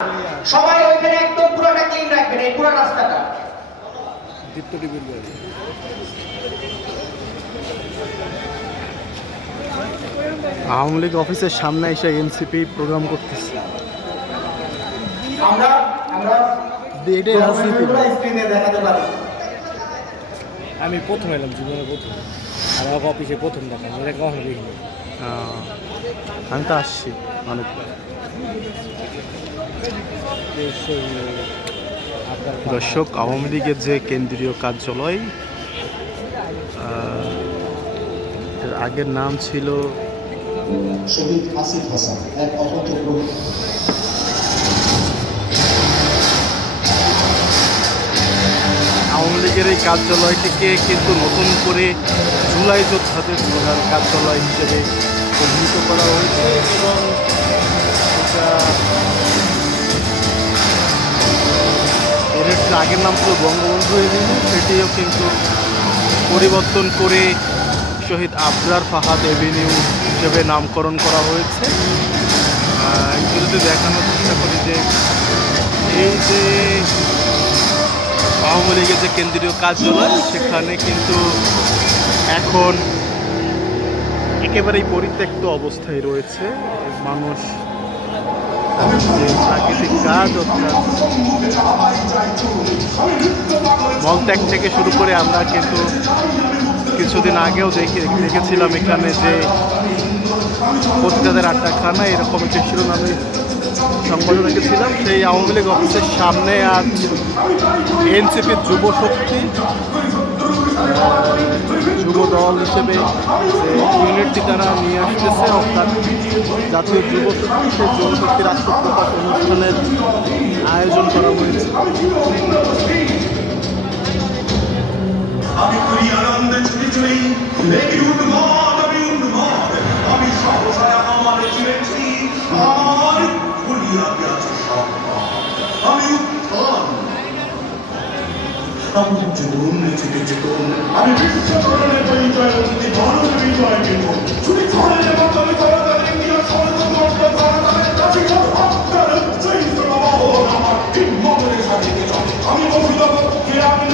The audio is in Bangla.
সবাই ওইখানে একদম পুরোটা ক্লিন রাখবেন, এই পুরো রাস্তাটা। আওয়ামী লীগ অফিসের সামনে এসে এনসিপি প্রোগ্রাম করতেছে। আমরা আমরা এটাই রাজনীতি। স্ক্রিনে দেখাতে পারি। আমি প্রথম এলাম, জীবনে প্রথম। আমার অফিসে প্রথম দেখাম, এটা কখনো দেখিনি। আমি তো আসছি অনেকবার। দর্শক, আওয়ামী লীগের যে কেন্দ্রীয় কার্যালয়, এর আগের নাম ছিল শহীদ আসিফ হাসান, এক অতন্ত্র আওয়ামী লীগের এই কার্যালয়টিকে কিন্তু নতুন করে জুলাই যোদ্ধাদের প্রধান কার্যালয় হিসেবে অভিহিত করা হয়েছে এবং এর আগের নাম ছিল বঙ্গবন্ধু এভিনিউ, সেটিও কিন্তু পরিবর্তন করে শহীদ আবরার ফাহাদ এভিনিউ হিসেবে নামকরণ করা হয়েছে। একটু যদি দেখানোর চেষ্টা করি যে এই যে আওয়ামী লীগের যে কেন্দ্রীয় কার্যালয়, সেখানে কিন্তু এখন একেবারেই পরিত্যক্ত অবস্থায় রয়েছে। মানুষ যে প্রাকৃতিক কাজ অর্থাৎ মলত্যাগ থেকে শুরু করে আমরা কিন্তু কিছুদিন আগেও দেখেছিলাম এখানে যে পতিতাদের আড্ডাখানা, এরকম একটি শিরোনামে সংবাদ রেখেছিলাম। সেই আওয়ামী লীগ অফিসের সামনে আজ এনসিপির যুব শক্তি, যুব দল হিসেবে যে ইউনিটটি তারা নিয়ে আসতেছে, অর্থাৎ জাতীয় যুব শক্তি, সেই যুব শক্তির আত্মপ্রকাশ অনুষ্ঠানের আয়োজন করা হয়েছে। আমি করি আনন্দে ছুটি ছুটি, দেখি উন্মাদ, আমি উন্মাদ, আমি সহসায় আমার চিরেছি, আর ভুলিয়া গেছে সব। আমি উত্থান, আমি জীবন থেকে জীবন, আমি বিশ্বকরণের পরিচয় অতিথি ভারত বিজয় কেন ছুটি ছড়ে যাব তবে তাড়াতাড়ি ইন্ডিয়া সর্বদর্শ তাড়াতাড়ি কাছে আপনার চৈত্র বাবন আমার ঠিক মনের সাথে আমি বসিলাম কে আমি